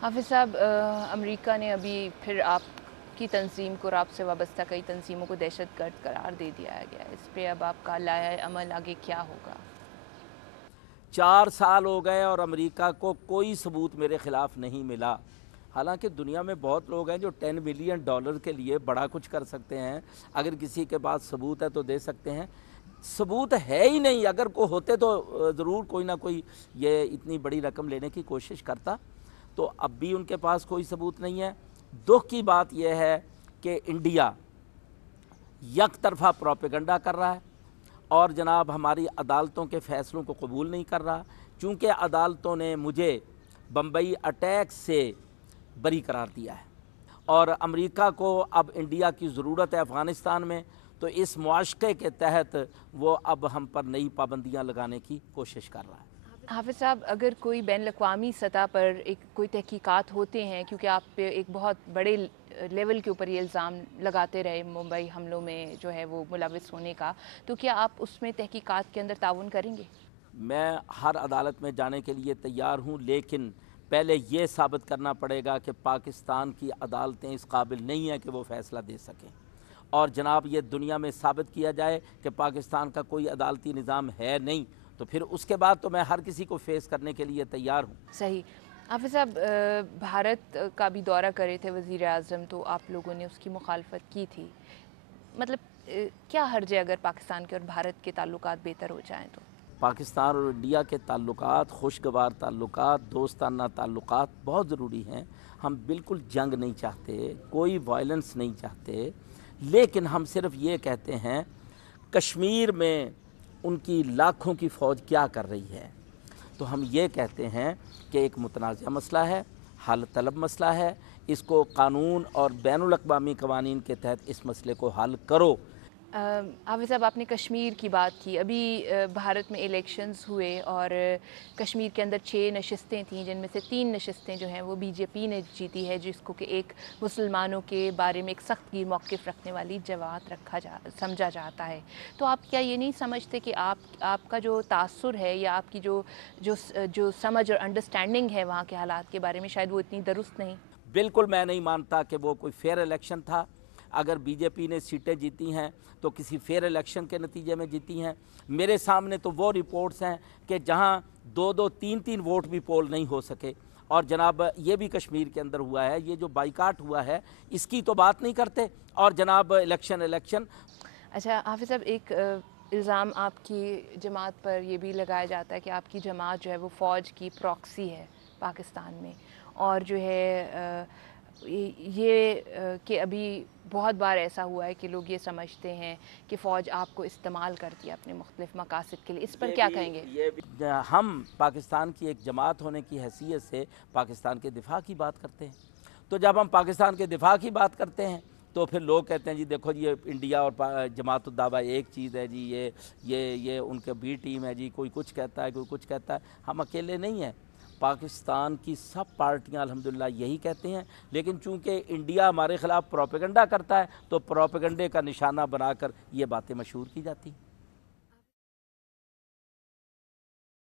हाफिज़ साहब, अमेरिका ने अभी फिर आपकी तंजीम को और आपसे वाबस्ता कई तंजीमों को दहशतगर्द करार दे दिया गया है। इस पे अब आपका लाया अमल आगे क्या होगा? 4 साल हो गए और अमेरिका को कोई सबूत मेरे ख़िलाफ़ नहीं मिला। हालांकि दुनिया में बहुत लोग हैं जो $10 मिलियन के लिए बड़ा कुछ कर सकते हैं। अगर किसी के पास सबूत है तो दे सकते हैं। सबूत है ही नहीं। अगर को होते तो ज़रूर कोई ना कोई ये इतनी बड़ी रकम लेने की कोशिश करता। तो अब भी उनके पास कोई सबूत नहीं है। दुख की बात यह है कि इंडिया यक तरफा प्रोपेगंडा कर रहा है और जनाब हमारी अदालतों के फ़ैसलों को कबूल नहीं कर रहा। चूँकि अदालतों ने मुझे बम्बई अटैक से बरी करार दिया है और अमेरिका को अब इंडिया की ज़रूरत है अफ़गानिस्तान में, तो इस मुआशक़े के तहत वो अब हम पर नई पाबंदियाँ लगाने की कोशिश कर रहा है। हाफिज़ साहब, अगर कोई बैन-अक़वामी सतह पर कोई तहकीकात होते हैं, क्योंकि आप पे एक बहुत बड़े लेवल के ऊपर ये इल्ज़ाम लगाते रहे मुंबई हमलों में जो है वो मुलविस होने का, तो क्या आप उसमें तहकीकात के अंदर ताउन करेंगे? मैं हर अदालत में जाने के लिए तैयार हूँ, लेकिन पहले ये साबित करना पड़ेगा कि पाकिस्तान की अदालतें इस काबिल नहीं हैं कि वो फ़ैसला दे सकें। और जनाब ये दुनिया में साबित किया जाए कि पाकिस्तान का कोई अदालती निज़ाम है नहीं, तो फिर उसके बाद तो मैं हर किसी को फेस करने के लिए तैयार हूँ। सही। हाफिज़ साहब, भारत का भी दौरा करे थे वज़ीर आज़म, तो आप लोगों ने उसकी मुखालफत की थी। मतलब क्या हर्ज है अगर पाकिस्तान के और भारत के ताल्लुकात बेहतर हो जाएँ तो? पाकिस्तान और इंडिया के ताल्लुकात खुशगवार ताल्लुकात, दोस्ताना ताल्लुकात बहुत ज़रूरी हैं। हम बिल्कुल जंग नहीं चाहते, कोई वायलेंस नहीं चाहते, लेकिन हम सिर्फ ये कहते हैं कश्मीर में उनकी लाखों की फ़ौज क्या कर रही है। तो हम ये कहते हैं कि एक मुतनाज़ा मसला है, हल तलब मसला है, इसको कानून और बैनुल अक़वामी क़वानीन के तहत इस मसले को हल करो। हाफिज़ साहब, आपने कश्मीर की बात की। अभी भारत में इलेक्शंस हुए और कश्मीर के अंदर 6 नशिस्तें थीं, जिनमें से 3 नशिस्तें जो हैं वो बीजेपी ने जीती है, जिसको कि एक मुसलमानों के बारे में एक सख्त गिर मौक़िफ़ रखने वाली जमात समझा जाता है। तो आप क्या ये नहीं समझते कि आपका जो तासुर है या आपकी जो समझ और अंडरस्टैंडिंग है वहाँ के हालात के बारे में, शायद वो इतनी दुरुस्त नहीं? बिल्कुल मैं नहीं मानता कि वो कोई फेयर इलेक्शन था। अगर बीजेपी ने सीटें जीती हैं तो किसी फेयर इलेक्शन के नतीजे में जीती हैं। मेरे सामने तो वो रिपोर्ट्स हैं कि जहां 2-2, 3-3 वोट भी पोल नहीं हो सके। और जनाब ये भी कश्मीर के अंदर हुआ है। ये जो बाइकाट हुआ है इसकी तो बात नहीं करते, और जनाब इलेक्शन। अच्छा हाफिज़ साहब, एक इल्ज़ाम आपकी जमात पर ये भी लगाया जाता है कि आपकी जमात जो है वो फ़ौज की प्रॉक्सी है पाकिस्तान में, और जो है कि अभी बहुत बार ऐसा हुआ है कि लोग ये समझते हैं कि फ़ौज आपको इस्तेमाल करती है अपने मुख्तलिफ़ मकासद के लिए। इस पर क्या कहेंगे? ये भी हम पाकिस्तान की एक जमात होने की हैसियत से पाकिस्तान के दिफा की बात करते हैं। तो जब हम पाकिस्तान के दिफा की बात करते हैं तो फिर लोग कहते हैं जी देखो जी ये इंडिया और जमात उद दावा एक चीज़ है जी, ये उनके बी टीम है जी, कोई कुछ कहता है कोई कुछ कहता है। हम अकेले नहीं हैं, पाकिस्तान की सब पार्टियां अल्हम्दुलिल्लाह यही कहते हैं। लेकिन चूंकि इंडिया हमारे ख़िलाफ़ प्रोपेगंडा करता है तो प्रोपेगंडे का निशाना बनाकर ये बातें मशहूर की जाती हैं।